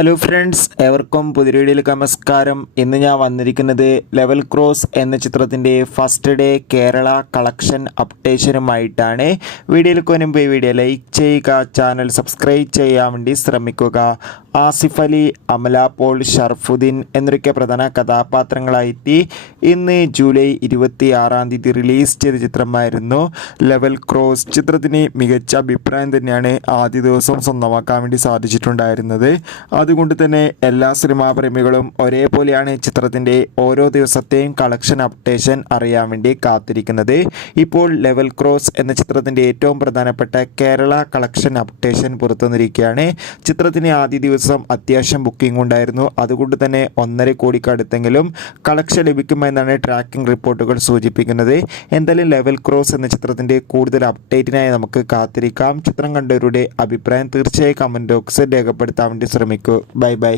Hello friends, ഏവർക്കും പുതിയ വീഡിയോയിലേക്ക് നമസ്കാരം. ഇന്ന് ഞാൻ വന്നിരിക്കുന്നത് ലെവൽ ക്രോസ് എന്ന ചിത്രത്തിൻ്റെ ഫസ്റ്റ് ഡേ കേരള കളക്ഷൻ അപ്ഡേഷനുമായിട്ടാണ്. വീഡിയോയിലേക്ക് വരുമ്പോൾ ഈ വീഡിയോ ലൈക്ക് ചെയ്യുക, ചാനൽ സബ്സ്ക്രൈബ് ചെയ്യാൻ വേണ്ടി ശ്രമിക്കുക. ആസിഫ് അലി, അമല പോൾ, ഷർഫുദ്ദീൻ എന്നൊക്കെ പ്രധാന കഥാപാത്രങ്ങളായിട്ട് ഇന്ന് ജൂലൈ 26 റിലീസ് ചെയ്ത ചിത്രമായിരുന്നു ലെവൽ ക്രോസ്. ചിത്രത്തിന് മികച്ച അഭിപ്രായം തന്നെയാണ് ആദ്യ ദിവസം സ്വന്തമാക്കാൻ വേണ്ടി സാധിച്ചിട്ടുണ്ടായിരുന്നത്. അതുകൊണ്ട് തന്നെ എല്ലാ സിനിമാ പ്രേമികളും ഒരേപോലെയാണ് ചിത്രത്തിൻ്റെ ഓരോ ദിവസത്തെയും കളക്ഷൻ അപ്ഡേഷൻ അറിയാൻ വേണ്ടി കാത്തിരിക്കുന്നത്. ഇപ്പോൾ ലെവൽ ക്രോസ് എന്ന ചിത്രത്തിൻ്റെ ഏറ്റവും പ്രധാനപ്പെട്ട കേരള കളക്ഷൻ അപ്ഡേഷൻ പുറത്തുവന്നിരിക്കുകയാണ്. ചിത്രത്തിന് ആദ്യ ദിവസം അത്യാവശ്യം ബുക്കിംഗ് ഉണ്ടായിരുന്നു. അതുകൊണ്ട് തന്നെ 1.5 കോടിക്ക് അടുത്തെങ്കിലും കളക്ഷൻ ലഭിക്കുമെന്നാണ് ട്രാക്കിംഗ് റിപ്പോർട്ടുകൾ സൂചിപ്പിക്കുന്നത്. എന്തായാലും ലെവൽ ക്രോസ് എന്ന ചിത്രത്തിൻ്റെ കൂടുതൽ അപ്ഡേറ്റിനായി നമുക്ക് കാത്തിരിക്കാം. ചിത്രം കണ്ടവരുടെ അഭിപ്രായം തീർച്ചയായും കമൻറ്റ് ബോക്സിൽ രേഖപ്പെടുത്താൻ വേണ്ടി ശ്രമിക്കൂ. Bye bye.